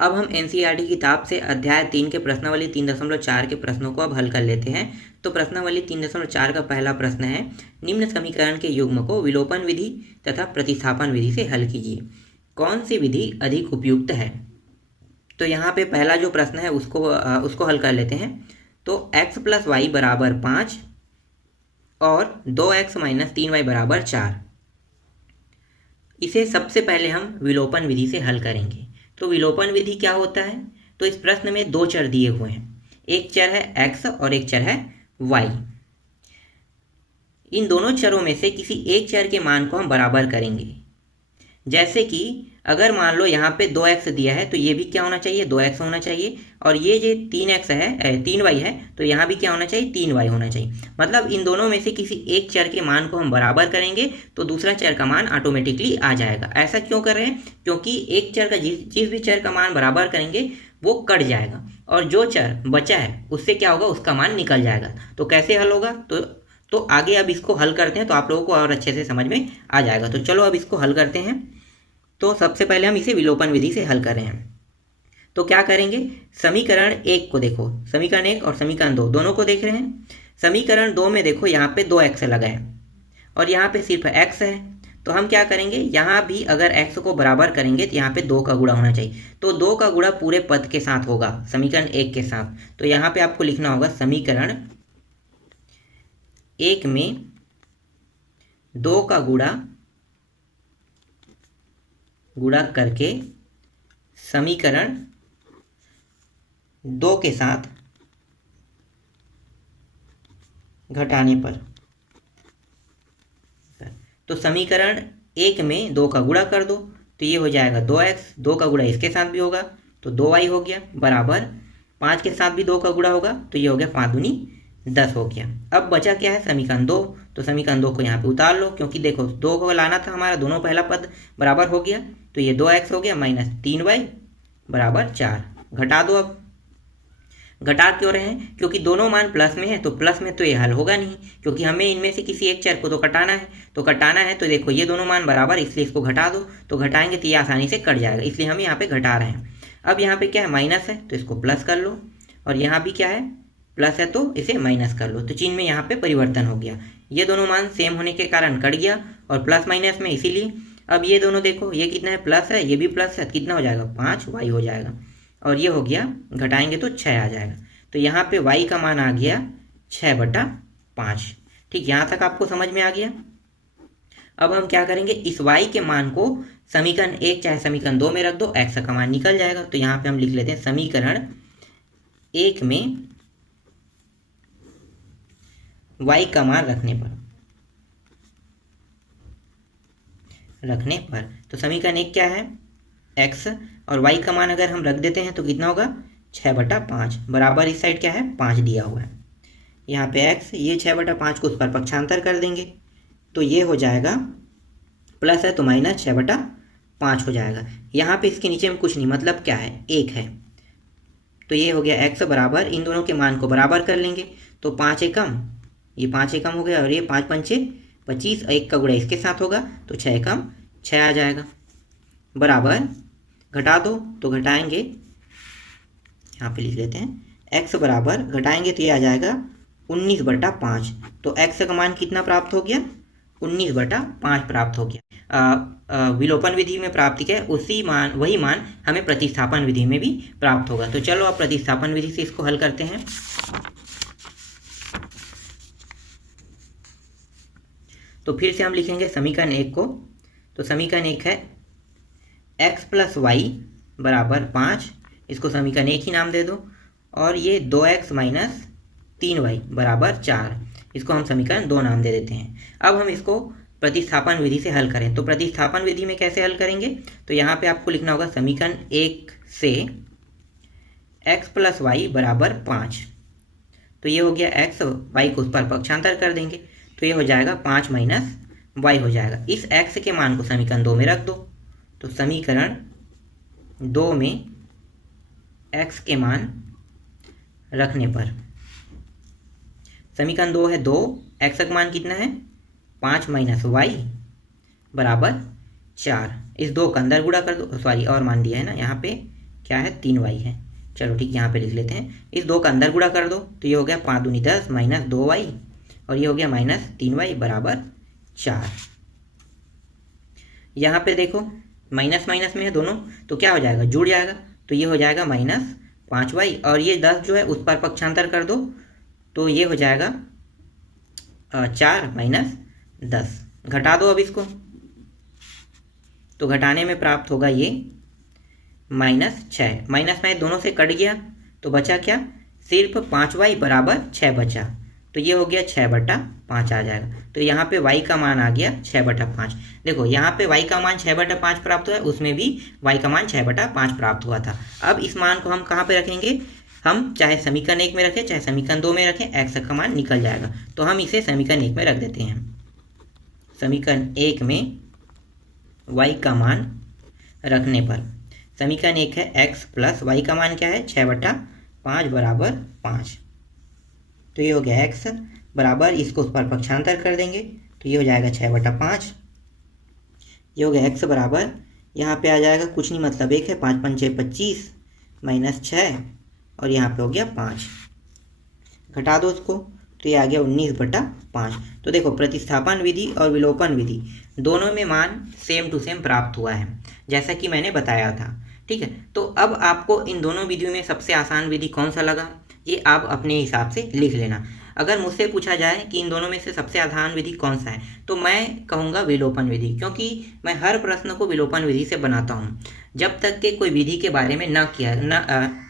अब हम एनसीईआरटी किताब से अध्याय 3 के प्रश्नावली 3.4 के प्रश्नों को अब हल कर लेते हैं। तो प्रश्नावली 3.4 का पहला प्रश्न है, निम्न समीकरण के युग्म को विलोपन विधि तथा प्रतिस्थापन विधि से हल कीजिए। कौन सी विधि अधिक उपयुक्त है? तो यहाँ पे पहला जो प्रश्न है उसको हल कर लेते हैं। तो x + y = 5 और 2x - 3y = 4। इसे सबसे पहले हम विलोपन विधि से हल करेंगे। तो विलोपन विधि क्या होता है? तो इस प्रश्न में दो चर दिए हुए हैं, एक चर है x और एक चर है y। इन दोनों चरों में से किसी एक चर के मान को हम बराबर करेंगे। जैसे कि अगर मान लो यहाँ पे 2x दिया है तो ये भी क्या होना चाहिए, 2x होना चाहिए। और ये जो 3x है 3y है तो यहाँ भी क्या होना चाहिए, 3y होना चाहिए। मतलब इन दोनों में से किसी एक चर के मान को हम बराबर करेंगे तो दूसरा चर का मान ऑटोमेटिकली आ जाएगा। ऐसा क्यों कर रहे हैं? क्योंकि एक चर का जिस भी चर का मान बराबर करेंगे वो कट जाएगा और जो चर बचा है उससे क्या होगा, उसका मान निकल जाएगा। तो कैसे हल होगा? तो आगे अब इसको हल करते हैं तो आप लोगों को और अच्छे से समझ में आ जाएगा। तो चलो अब इसको हल करते हैं। तो सबसे पहले हम इसे विलोपन विधि से हल कर रहे हैं। तो क्या करेंगे, समीकरण 1 को देखो, समीकरण 1 और समीकरण 2 दोनों को देख रहे हैं। समीकरण 2 में देखो यहाँ पे 2x लगा है और यहाँ पे सिर्फ x है। तो हम क्या करेंगे, यहाँ भी अगर x को बराबर करेंगे तो यहाँ पे 2 का गुणा होना चाहिए। तो 2 का गुणा पूरे पद के साथ होगा, समीकरण 1 के साथ। तो यहाँ पे आपको लिखना होगा समीकरण 1 में 2 का गुणा करके समीकरण 2 के साथ घटाने पर। तो समीकरण 1 में 2 का गुणा कर दो तो ये हो जाएगा 2x, 2 का गुणा इसके साथ भी होगा तो 2y हो गया, बराबर 5 के साथ भी 2 का गुणा होगा तो ये हो गया 5 दूनी 10 हो गया। अब बचा क्या है, समीकरण 2। तो समीकरण 2 को यहाँ पे उतार लो, क्योंकि देखो 2 को लाना था हमारा, दोनों पहला पद बराबर हो गया तो ये 2x हो गया -3y = 4। घटा दो। अब घटा क्यों रहे हैं, क्योंकि दोनों मान प्लस में है तो प्लस में तो ये हल होगा नहीं, क्योंकि हमें इनमें से किसी एक चर को तो घटाना है। तो देखो ये दोनों मान बराबर, इसलिए इसको घटा दो। तो घटाएंगे तो ये आसानी से कट जाएगा, इसलिए हम यहाँ पे घटा रहे हैं। अब यहाँ पे क्या है, माइनस है तो इसको प्लस कर लो, और यहाँ भी क्या है, प्लस है तो इसे माइनस कर लो। तो चिन्ह में यहाँ पे परिवर्तन हो गया। ये दोनों मान सेम होने के कारण कट गया और प्लस माइनस में इसीलिए। अब ये दोनों देखो, ये कितना है, प्लस है, ये भी प्लस है, कितना हो जाएगा, 5y हो जाएगा। और ये हो गया, घटाएंगे तो 6 आ जाएगा। तो यहाँ पे y का मान आ गया 6/5। ठीक, यहाँ तक आपको समझ में आ गया। अब हम क्या करेंगे, इस y के मान को समीकरण 1 चाहे समीकरण 2 में रख दो, x का मान निकल जाएगा। तो यहाँ पे हम लिख लेते हैं समीकरण 1 में y का मान रखने पर तो समीकरण 1 क्या है, x, और y का मान अगर हम रख देते हैं तो कितना होगा, 6/5, बराबर इस साइड क्या है, 5 दिया हुआ है। यहाँ पे x, ये 6/5 को उस पर पक्षांतर कर देंगे तो ये हो जाएगा, प्लस है तो -6/5 हो जाएगा। यहाँ पे इसके नीचे में कुछ नहीं, मतलब क्या है, 1 है। तो ये हो गया x बराबर, इन दोनों के मान को बराबर कर लेंगे तो 5 एकम, ये 5 एकम हो गया, और ये 5 पंचे 25, 1 का गुणा इसके साथ होगा तो 6 एकम 6 आ जाएगा, बराबर घटा दो। तो घटाएंगे, यहाँ पे लिख लेते हैं x बराबर, घटाएंगे तो ये आ जाएगा 19/5। तो x का मान कितना प्राप्त हो गया, 19/5 प्राप्त हो गया। विलोपन विधि में प्राप्त किया वही मान हमें प्रतिस्थापन विधि में भी प्राप्त होगा। तो चलो अब प्रतिस्थापन विधि से इसको हल करते हैं। तो फिर से हम लिखेंगे समीकरण 1 को। तो समीकरण 1 है x + y = 5, इसको समीकरण 1 ही नाम दे दो। और ये 2x - 3y = 4, इसको हम समीकरण 2 नाम दे देते हैं। अब हम इसको प्रतिस्थापन विधि से हल करें। तो प्रतिस्थापन विधि में कैसे हल करेंगे, तो यहाँ पे आपको लिखना होगा समीकरण 1 से x + y = 5। तो ये हो गया x, y को उस पर पक्षांतर कर देंगे तो ये हो जाएगा 5 - y हो जाएगा। इस x के मान को समीकरण 2 में रख दो। तो समीकरण 2 में x के मान रखने पर, समीकरण 2 है 2, x का मान कितना है, 5 - y = 4। इस 2 का अंदर गुणा कर दो, सॉरी और मान दिया है ना यहाँ पे, क्या है 3y है। चलो ठीक, यहाँ पे लिख लेते हैं। इस 2 का अंदर गुणा कर दो तो ये हो गया 5 दूनी 10 माइनस 2y और ये हो गया माइनस 3y बराबर 4। यहाँ पे देखो माइनस माइनस में है दोनों, तो क्या हो जाएगा, जुड़ जाएगा। तो ये हो जाएगा माइनस 5y और ये 10 जो है उस पर पक्षांतर कर दो तो ये हो जाएगा 4 माइनस 10। घटा दो अब इसको, तो घटाने में प्राप्त होगा ये -6। माइनस में दोनों से कट गया तो बचा क्या, सिर्फ 5y बराबर 6 बचा। तो ये हो गया 6/5 आ जाएगा। तो यहाँ पे y का मान आ गया 6/5। देखो यहाँ पे y का मान 6/5 प्राप्त हुआ है, उसमें भी y का मान 6/5 प्राप्त हुआ था। अब इस मान को हम कहाँ पे रखेंगे, हम चाहे समीकरण 1 में रखें चाहे समीकरण 2 में रखें, x का मान निकल जाएगा। तो हम इसे समीकरण 1 में रख देते हैं। समीकरण 1 में y का मान रखने पर समीकरण 1 है x प्लस y का मान क्या है 6/5 बराबर 5। तो ये हो गया x बराबर, इसको उस पर पक्षांतर कर देंगे तो ये हो जाएगा 6/5। ये हो गया x बराबर, यहाँ पे आ जाएगा कुछ नहीं मतलब 1 है, 5 5 6 25 माइनस 6 और यहाँ पे हो गया 5। घटा दो उसको तो ये आ गया 19/5। तो देखो प्रतिस्थापन विधि और विलोपन विधि दोनों में मान सेम टू सेम प्राप्त हुआ है, जैसा कि मैंने बताया था। ठीक है, तो अब आपको इन दोनों विधियों में सबसे आसान विधि कौन सा लगा, ये आप अपने हिसाब से लिख लेना। अगर मुझसे पूछा जाए कि इन दोनों में से सबसे आसान विधि कौन सा है, तो मैं कहूँगा विलोपन विधि, क्योंकि मैं हर प्रश्न को विलोपन विधि से बनाता हूँ। जब तक कि कोई विधि के बारे में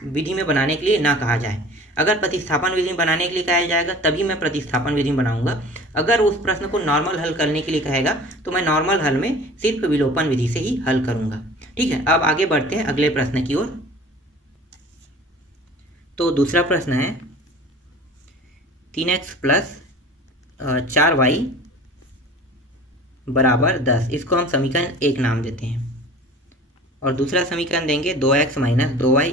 विधि में बनाने के लिए ना कहा जाए। अगर प्रतिस्थापन विधि बनाने के लिए कहा जाएगा तभी मैं प्रतिस्थापन विधि बनाऊंगा। अगर उस प्रश्न को नॉर्मल हल करने के लिए कहेगा तो मैं नॉर्मल हल में सिर्फ विलोपन विधि से ही हल करूंगा। ठीक है, अब आगे बढ़ते हैं अगले प्रश्न की ओर। तो दूसरा प्रश्न है 3x प्लस 4y बराबर 10। इसको हम समीकरण 1 नाम देते हैं। और दूसरा समीकरण देंगे 2x माइनस 2y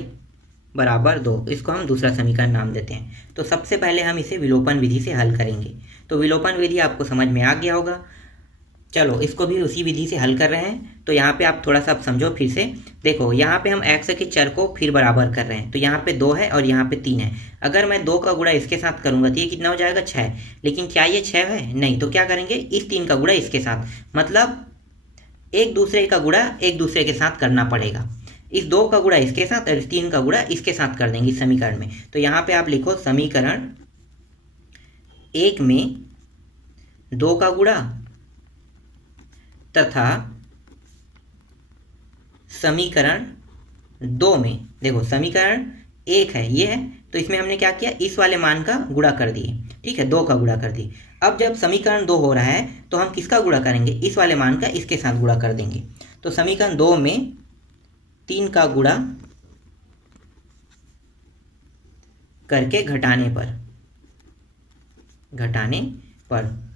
बराबर 2। इसको हम दूसरा समीकरण नाम देते हैं। तो सबसे पहले हम इसे विलोपन विधि से हल करेंगे। तो विलोपन विधि आपको समझ में आ गया होगा। चलो इसको भी उसी विधि से हल कर रहे हैं। तो यहाँ पे आप थोड़ा सा अब समझो फिर से। देखो यहाँ पे हम x के चर को फिर बराबर कर रहे हैं। तो यहाँ पे 2 है और यहाँ पे 3 है। अगर मैं 2 का गुणा इसके साथ करूँगा तो ये कितना हो जाएगा 6। लेकिन क्या ये 6 है, नहीं। तो क्या करेंगे, इस 3 का गुणा इसके साथ, मतलब एक दूसरे का गुणा एक दूसरे के साथ करना पड़ेगा। इस 2 का गुणा इसके साथ और इस 3 का गुणा इसके साथ कर देंगे इस समीकरण में। तो यहाँ पे आप लिखो समीकरण 1 में 2 का गुणा तथा समीकरण 2 में, देखो समीकरण 1 है ये है, तो इसमें हमने क्या किया, इस वाले मान का गुणा कर दिए। ठीक है, 2 का गुणा कर दिए। अब जब समीकरण 2 हो रहा है तो हम किसका गुणा करेंगे, इस वाले मान का इसके साथ गुणा कर देंगे। तो समीकरण 2 में 3 का गुणा करके घटाने पर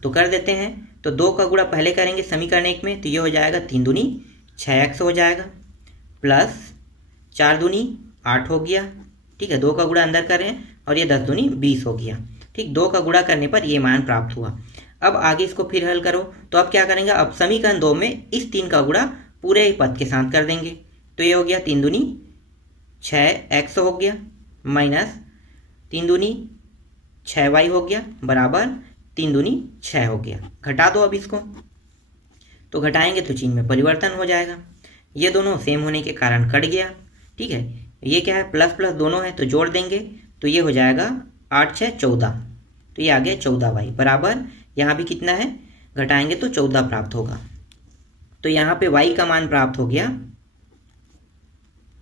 तो कर देते हैं। तो 2 का गुणा पहले करेंगे समीकरण 1 में, तो ये हो जाएगा 3 दूनी 6x हो जाएगा, प्लस 4 दूनी 8 हो गया। ठीक है, 2 का गुणा अंदर कर रहे हैं और ये 10 दूनी 20 हो गया। ठीक, 2 का गुणा करने पर ये मान प्राप्त हुआ। अब आगे इसको फिर हल करो। तो अब क्या करेंगे, अब समीकरण 2 में इस 3 का गुणा पूरे पद के साथ कर देंगे। तो ये हो गया 3 दूनी 6x हो गया, माइनस 3 दूनी 6y हो गया, बराबर 3 दूनी 6 हो गया। घटा दो अब इसको, तो घटाएंगे तो चिन्ह में परिवर्तन हो जाएगा। ये दोनों सेम होने के कारण कट गया। ठीक है, ये क्या है, प्लस प्लस दोनों है तो जोड़ देंगे। तो ये हो जाएगा 8 6 14। तो ये आ गया 14y बराबर, यहाँ भी कितना है, घटाएंगे तो 14 प्राप्त होगा। तो यहाँ पे y का मान प्राप्त हो गया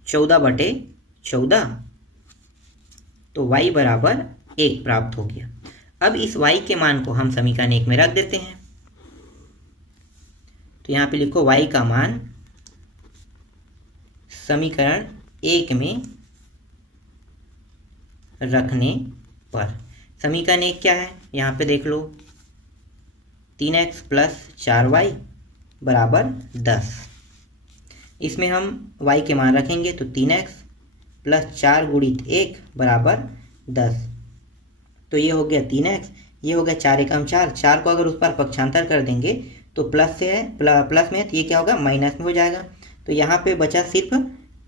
14/14। तो y बराबर 1 प्राप्त हो गया। अब इस y के मान को हम समीकरण 1 में रख देते हैं। तो यहाँ पे लिखो y का मान समीकरण 1 में रखने पर। समीकरण 1 क्या है, यहाँ पे देख लो 3x प्लस 4y बराबर 10। इसमें हम y के मान रखेंगे तो 3x प्लस 4 गुणित 1 बराबर 10। तो ये हो गया 3x, ये हो गया 4 एकम 4। 4 को अगर उस पर पक्षांतर कर देंगे तो प्लस से है, प्लस में है तो ये क्या होगा, माइनस में हो जाएगा। तो यहाँ पे बचा सिर्फ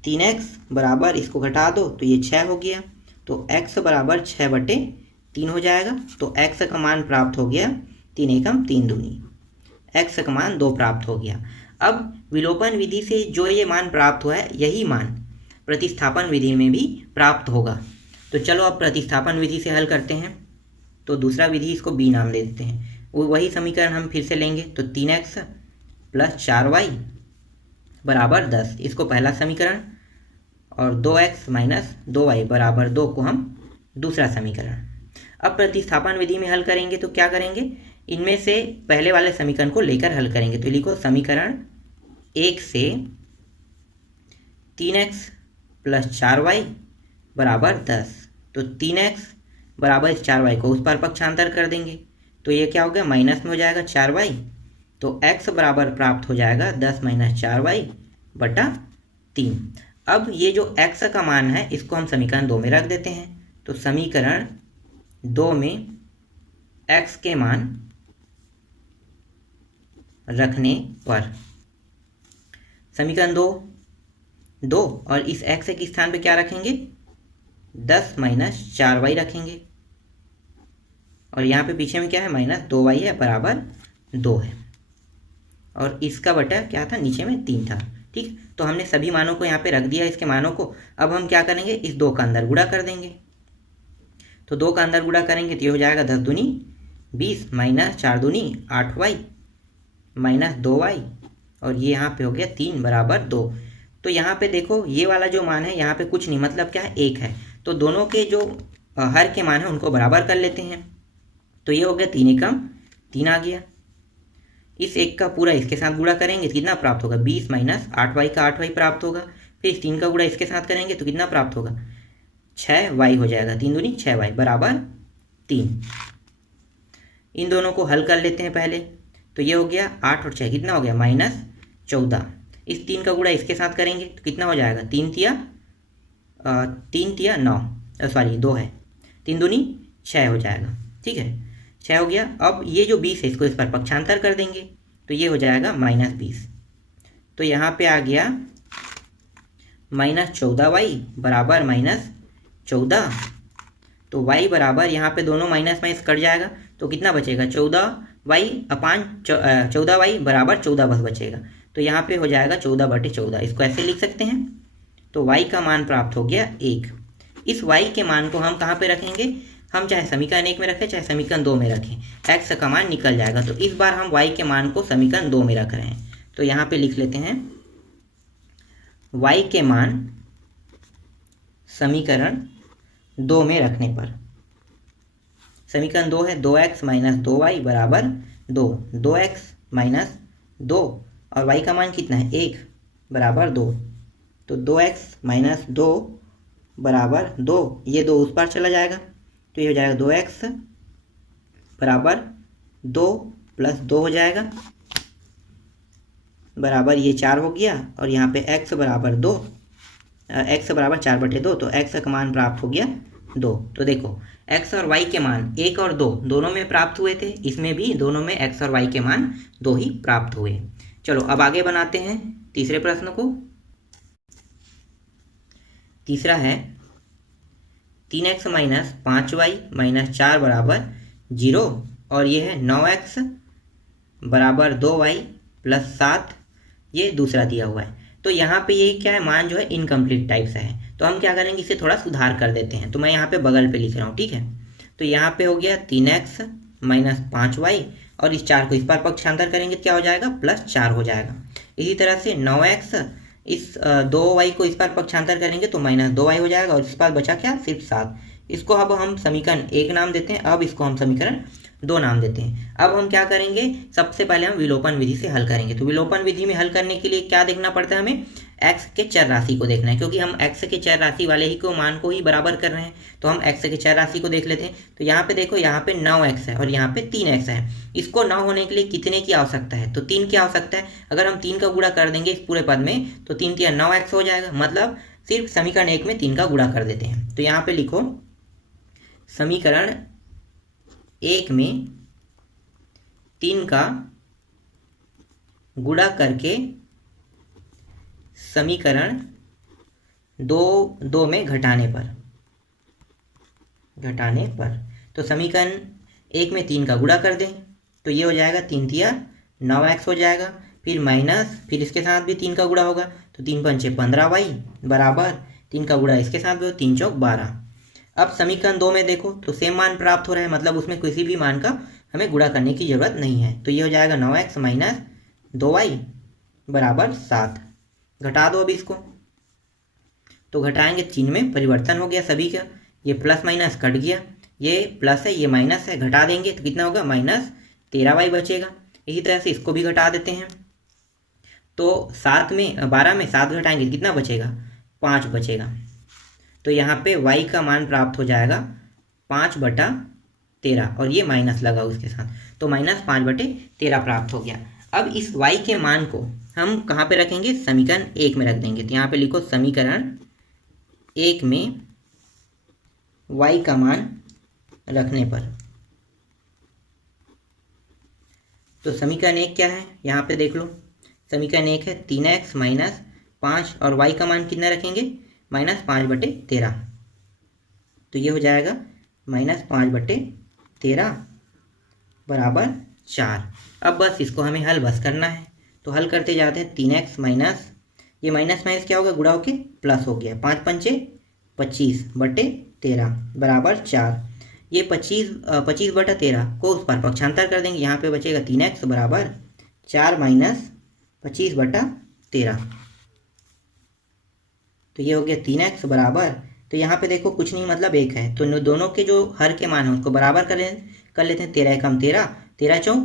3x बराबर, इसको घटा दो तो ये 6 हो गया, तो x बराबर 6/3 हो जाएगा। तो x का मान प्राप्त हो गया 3 एकम 3 दूनी, x का मान 2 प्राप्त हो गया। अब विलोपन विधि से जो ये मान प्राप्त हुआ है यही मान प्रतिस्थापन विधि में भी प्राप्त होगा। तो चलो अब प्रतिस्थापन विधि से हल करते हैं। तो दूसरा विधि, इसको b नाम दे देते हैं। वही समीकरण हम फिर से लेंगे। तो 3x प्लस 4y बराबर 10, इसको पहला समीकरण, और 2x माइनस 2y बराबर 2 को हम दूसरा समीकरण। अब प्रतिस्थापन विधि में हल करेंगे तो क्या करेंगे, इनमें से पहले वाले समीकरण को लेकर हल करेंगे। तो लिखो समीकरण 1 से 3x प्लस 4y बराबर 10। तो 3x बराबर इस 4y को उस पर पक्षांतर कर देंगे तो ये क्या हो गया, माइनस में हो जाएगा 4y। तो x बराबर प्राप्त हो जाएगा 10 माइनस 4y बटा 3। अब ये जो x का मान है इसको हम समीकरण 2 में रख देते हैं। तो समीकरण 2 में x के मान रखने पर समीकरण 2 और इस x के स्थान पे क्या रखेंगे, 10 माइनस 4y रखेंगे, और यहाँ पे पीछे में क्या है, माइनस 2y है बराबर 2 है, और इसका बटा क्या था, नीचे में 3 था। ठीक, तो हमने सभी मानों को यहाँ पे रख दिया, इसके मानों को। अब हम क्या करेंगे, इस 2 का अंदर गुणा कर देंगे। तो 2 का अंदर गुणा करेंगे तो ये हो जाएगा 10 दूनी 20 माइनस 4 दूनी 8y माइनस 2y, और ये यहाँ पे हो गया 3 बराबर 2। तो यहाँ पे देखो ये वाला जो मान है यहाँ पे कुछ नहीं, मतलब क्या है, 1 है। तो दोनों के जो हर के मान है उनको बराबर कर लेते हैं। तो ये हो गया 3 एकम 3 आ गया। इस 1 का पूरा इसके साथ गुणा करेंगे तो कितना प्राप्त होगा, 20 माइनस 8y का 8y प्राप्त होगा। फिर इस 3 का गुणा इसके साथ करेंगे तो कितना प्राप्त होगा, 6y हो जाएगा, 3 दूनी 6y बराबर 3। इन दोनों को हल कर लेते हैं पहले। तो ये हो गया 8 और 6 कितना हो गया, माइनस 14। इस 3 का गुणा इसके साथ करेंगे तो कितना हो जाएगा, 3 तिया 9, सॉरी 2 है, 3 दूनी 6 हो जाएगा। ठीक है, 6 हो गया। अब ये जो 20 है इसको इस पर पक्षांतर कर देंगे तो ये हो जाएगा माइनस 20। तो यहाँ पे आ गया माइनस 14y बराबर माइनस 14। तो y बराबर, यहाँ पे दोनों माइनस माइनस कट जाएगा तो कितना बचेगा, 14y बराबर 14 बस बचेगा। तो यहाँ पे हो जाएगा 14/14, इसको ऐसे लिख सकते हैं। तो y का मान प्राप्त हो गया 1। इस y के मान को हम कहाँ पे रखेंगे, हम चाहे समीकरण 1 में रखें चाहे समीकरण 2 में रखें, x का मान निकल जाएगा। तो इस बार हम y के मान को समीकरण 2 में रख रहे हैं। तो यहाँ पे लिख लेते हैं y के मान समीकरण 2 में रखने पर, समीकरण 2 है 2x माइनस 2y बराबर 2, 2x माइनस 2 और y का मान कितना है, 1 बराबर 2। तो 2x माइनस 2 बराबर 2, ये 2 उस पार चला जाएगा तो ये हो जाएगा 2x बराबर 2 प्लस 2 हो जाएगा बराबर ये 4 हो गया, और यहाँ पे x बराबर 2, x बराबर 4/2, तो x का मान प्राप्त हो गया 2। तो देखो x और y के मान 1 और 2 दोनों में प्राप्त हुए थे, इसमें भी दोनों में x और y के मान 2 ही प्राप्त हुए। चलो अब आगे बनाते हैं तीसरे प्रश्न को। तीसरा है 3x माइनस 5y माइनस 4 बराबर 0, और ये है 9x बराबर 2y प्लस 7, ये दूसरा दिया हुआ है। तो यहाँ पे ये क्या है, मान जो है इनकम्प्लीट टाइप से है, तो हम क्या करेंगे, इसे थोड़ा सुधार कर देते हैं। तो मैं यहाँ पे बगल पे लिख रहा हूँ, ठीक है। तो यहाँ पे हो गया 3x माइनस 5y, और इस 4 को इस पार पक्षांतर करेंगे तो क्या हो जाएगा, प्लस 4 हो जाएगा। इसी तरह से 9x, इस 2y को इस पार पक्षांतर करेंगे तो माइनस 2y हो जाएगा, और इस पार बचा क्या, सिर्फ 7। इसको अब हम समीकरण 1 नाम देते हैं, अब इसको हम समीकरण 2 नाम देते हैं। अब हम क्या करेंगे, सबसे पहले हम विलोपन विधि से हल करेंगे। तो विलोपन विधि में हल करने के लिए क्या देखना पड़ता है, हमें x के चर राशि को देखना है, क्योंकि हम x के चर राशि वाले ही को मान को ही बराबर कर रहे हैं। तो हम x के चर राशि को देख लेते हैं। तो यहाँ पे देखो, यहाँ पे 9x है और यहाँ पे 3x है। इसको 9 होने के लिए कितने की आवश्यकता है, तो 3 की आवश्यकता है। अगर हम 3 का गुणा कर देंगे इस पूरे पद में तो 3 तिया 9x हो जाएगा, मतलब सिर्फ समीकरण 1 में 3 का गुणा कर देते हैं। तो यहाँ पे लिखो समीकरण 1 में 3 का गुणा करके समीकरण दो में घटाने पर। तो समीकरण 1 में 3 का गुणा कर दें तो ये हो जाएगा 3 तिया 9x हो जाएगा, फिर माइनस, फिर इसके साथ भी 3 का गुणा होगा तो 3 पंचे 15y बराबर 3 का गुणा इसके साथ भी हो 3 चौक 12। अब समीकरण 2 में देखो तो सेम मान प्राप्त हो रहा है, मतलब उसमें किसी भी मान का हमें गुणा करने की जरूरत नहीं है। तो ये हो जाएगा 9x माइनस 2y बराबर 7। घटा दो अब इसको, तो घटाएंगे चिन्ह में परिवर्तन हो गया सभी का, ये प्लस माइनस कट गया, ये प्लस है ये माइनस है, घटा देंगे तो कितना होगा माइनस 13y बचेगा। इसी तरह से इसको भी घटा देते हैं, तो 12 में 7 घटाएंगे तो कितना बचेगा 5 बचेगा। तो यहाँ पे y का मान प्राप्त हो जाएगा 5/13 और ये माइनस लगा उसके साथ, तो माइनस 5/13 प्राप्त हो गया। अब इस y के मान को हम कहाँ पे रखेंगे, समीकरण 1 में रख देंगे। तो यहाँ पे लिखो समीकरण 1 में y का मान रखने पर। तो समीकरण 1 क्या है, यहाँ पे देख लो, समीकरण 1 है 3x माइनस 5 और y का मान कितना रखेंगे माइनस 5/13। तो ये हो जाएगा माइनस 5/13 बराबर 4। अब बस इसको हमें हल बस करना है, तो हल करते जाते हैं। 3x माइनस ये माइनस माइनस क्या होगा गुणा होके प्लस हो गया, 5 पंचे 25/13 बराबर 4। ये 25/13 को उस पर पक्षांतर कर देंगे, यहाँ पे बचेगा 3x बराबर 4 माइनस 25/13। तो ये हो गया 3x बराबर, तो यहाँ पे देखो कुछ नहीं मतलब 1 है, तो दोनों के जो हर के मान है उसको बराबर कर लेते हैं। 13 एकम 13, 13 चौक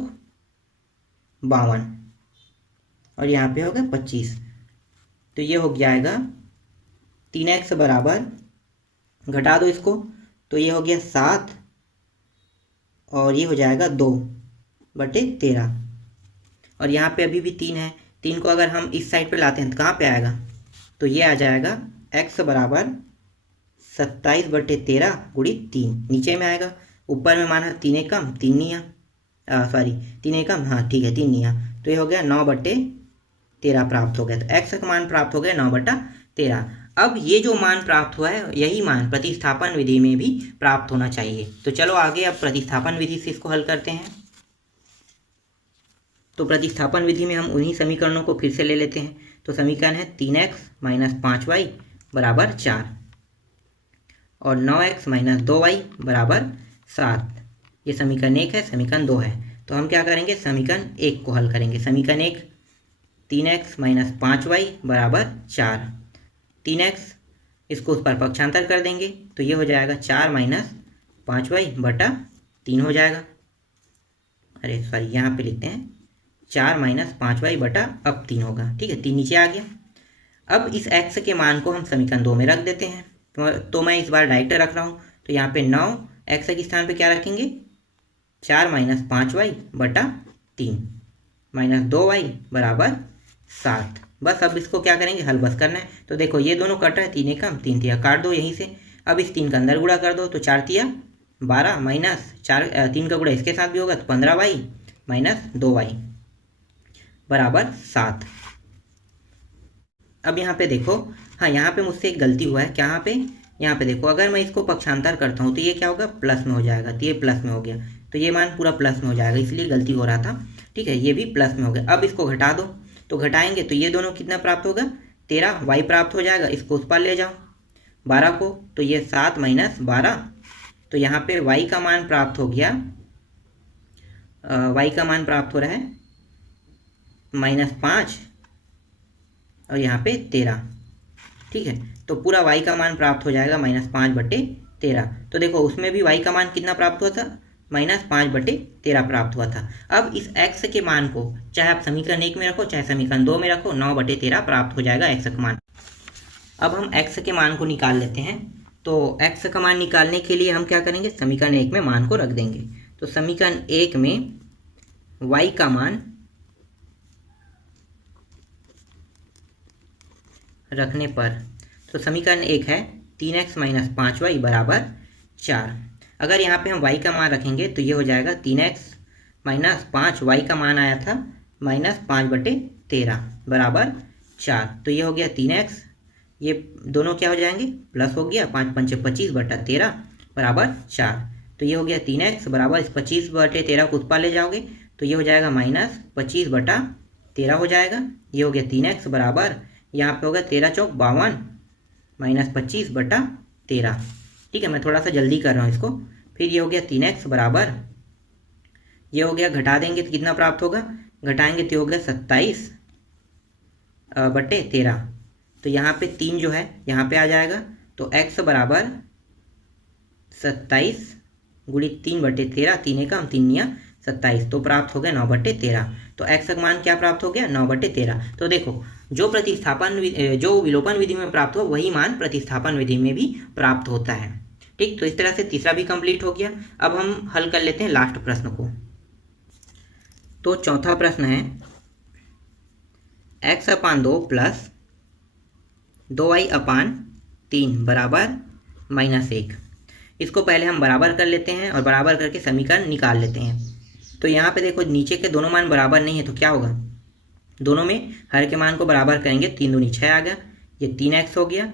52 और यहाँ पे होगा 25। तो ये हो जाएगा 3x बराबर, घटा दो इसको तो ये हो गया 7 और ये हो जाएगा 2/13 और यहाँ पे अभी भी 3 है। 3 को अगर हम इस साइड पे लाते हैं तो कहाँ पे आएगा, तो ये आ जाएगा x बराबर 27/13 गुणित 3, नीचे में आएगा, ऊपर में मान है 3 एकम 3 निया, 3 एकम हाँ ठीक है 3 निया, तो ये हो गया 9/13 प्राप्त हो गया। तो x का मान प्राप्त हो गया 9/13। अब ये जो मान प्राप्त हुआ है यही मान प्रतिस्थापन विधि में भी प्राप्त होना चाहिए। तो चलो आगे अब प्रतिस्थापन विधि से इसको हल करते हैं। तो प्रतिस्थापन विधि में हम उन्हीं समीकरणों को फिर से ले लेते हैं। तो समीकरण है 3x माइनस 5y बराबर 4 और 9x माइनस 2y बराबर 7। ये समीकरण 1 है, समीकरण 2 है। तो हम क्या करेंगे, समीकरण 1 को हल करेंगे। समीकरण 1 3x माइनस 5y बराबर 4, 3x इसको उस पर पक्षांतर कर देंगे तो ये हो जाएगा 4 माइनस 5y बटा 3 हो जाएगा। अरे सॉरी यहाँ पे लिखते हैं 4 माइनस 5y बटा अब 3 होगा, ठीक है 3 नीचे आ गया। अब इस x के मान को हम समीकरण 2 में रख देते हैं। तो मैं इस बार डायरेक्ट रख रहा हूँ, तो यहाँ पे 9x के स्थान पे क्या रखेंगे 4 माइनस 5y बटा 3 माइनस 2y बराबर 7। बस अब इसको क्या करेंगे हल बस करना है। तो देखो ये दोनों कट रहा है, 3 एकम 3 तिया काट दो यहीं से। अब इस 3 का अंदर गुणा कर दो तो 4 तिया 12 माइनस 3 का गुणा इसके साथ भी होगा तो 15y माइनस 2y बराबर 7। अब यहाँ पे देखो, हाँ यहाँ पे मुझसे एक गलती हुआ है, क्या यहाँ पे देखो अगर मैं इसको पक्षांतर करता हूँ तो ये क्या होगा प्लस में हो जाएगा, तो ये प्लस में हो गया, तो ये मान पूरा प्लस में हो जाएगा, इसलिए गलती हो रहा था, ठीक है ये भी प्लस में हो गया। अब इसको घटा दो, तो घटाएंगे तो ये दोनों कितना प्राप्त होगा 13 y प्राप्त हो जाएगा, इसको उस पर ले जाओ 12 को, तो ये 7 माइनस 12, तो यहाँ पे y का मान प्राप्त हो गया, y का मान प्राप्त हो रहा है -5 और यहाँ पे 13, ठीक है। तो पूरा y का मान प्राप्त हो जाएगा -5/13। तो देखो उसमें भी y का मान कितना प्राप्त हुआ था -5/13 प्राप्त हुआ था। अब इस x के मान को चाहे आप समीकरण 1 में रखो चाहे समीकरण 2 में रखो 9/13 प्राप्त हो जाएगा x का मान। अब हम x के मान को निकाल लेते हैं। तो x का मान निकालने के लिए हम क्या करेंगे, समीकरण 1 में मान को रख देंगे। तो समीकरण 1 में y का मान रखने पर, तो समीकरण 1 है 3x माइनस 5y बराबर 4। अगर यहाँ पे हम y का मान रखेंगे तो ये हो जाएगा 3x माइनस 5, y का मान आया था -5/13 बराबर 4। तो ये हो गया 3x, ये दोनों क्या हो जाएंगे, प्लस हो गया, 5 पंचे 25/13 बराबर 4। तो ये हो गया 3x बराबर, इस 25/13 को उत्पाद ले जाओगे तो ये हो जाएगा -25/13 हो जाएगा। ये हो गया 3x बराबर, यहाँ पे होगा 13 चौक 52 -25/13। ठीक है, मैं थोड़ा सा जल्दी कर रहा हूँ इसको। फिर ये हो गया 3x बराबर, ये हो गया, घटा देंगे तो कितना प्राप्त होगा, घटाएंगे तो हो गया 27/13। तो यहाँ पे 3 जो है यहाँ पे आ जाएगा, तो x बराबर 27 गुणित 3/13, 3 एकम 3 27, तो प्राप्त हो गया 9/13। तो x का मान क्या प्राप्त हो गया, 9/13। तो देखो, जो विलोपन विधि में प्राप्त हो वही मान प्रतिस्थापन विधि में भी प्राप्त होता है। ठीक, तो इस तरह से तीसरा भी कंप्लीट हो गया। अब हम हल कर लेते हैं लास्ट प्रश्न को। तो चौथा प्रश्न है x/2 प्लस 2y/3 बराबर -1। इसको पहले हम बराबर कर लेते हैं और बराबर करके समीकरण निकाल लेते हैं। तो यहाँ पे देखो, नीचे के दोनों मान बराबर नहीं है तो क्या होगा, दोनों में हर के मान को बराबर करेंगे, 3 दूनी 6 आ गया, ये 3x हो गया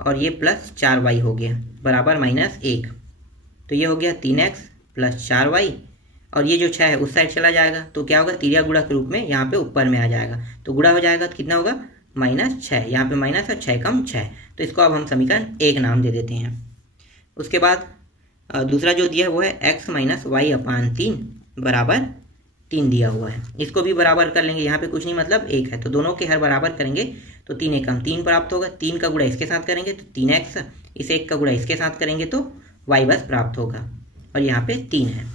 और ये प्लस 4y हो गया बराबर -1। तो ये हो गया 3x प्लस 4y, और ये जो 6 है उस साइड चला जाएगा तो क्या होगा, तिर्या गुणा के रूप में यहाँ पे ऊपर में आ जाएगा। तो गुणा हो जाएगा तो कितना होगा, -6, यहाँ पे माइनस और 6 कम 6। तो इसको अब हम समीकरण 1 नाम दे देते हैं। उसके बाद दूसरा जो दिया है वो है x - y/3 बराबर 3 दिया हुआ है। इसको भी बराबर कर लेंगे, यहाँ पे कुछ नहीं मतलब 1 है, तो दोनों के हर बराबर करेंगे तो 3 एकम 3 प्राप्त होगा। 3 का गुणा इसके साथ करेंगे तो 3x, इस 1 का गुणा इसके साथ करेंगे तो y बस प्राप्त होगा, और यहाँ पे 3 है।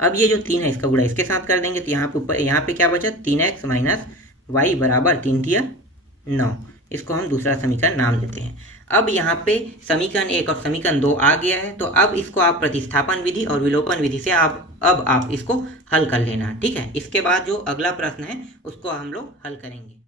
अब ये जो 3 है इसका गुणा इसके साथ कर देंगे तो यहाँ पे ऊपर, यहाँ पे क्या बचा, 3x - y बराबर 3 दिया 9। इसको हम दूसरा समीकरण नाम देते हैं। अब यहाँ पे समीकरण 1 और समीकरण 2 आ गया है, तो अब इसको आप प्रतिस्थापन विधि और विलोपन विधि से आप इसको हल कर लेना। ठीक है, इसके बाद जो अगला प्रश्न है उसको हम लोग हल करेंगे।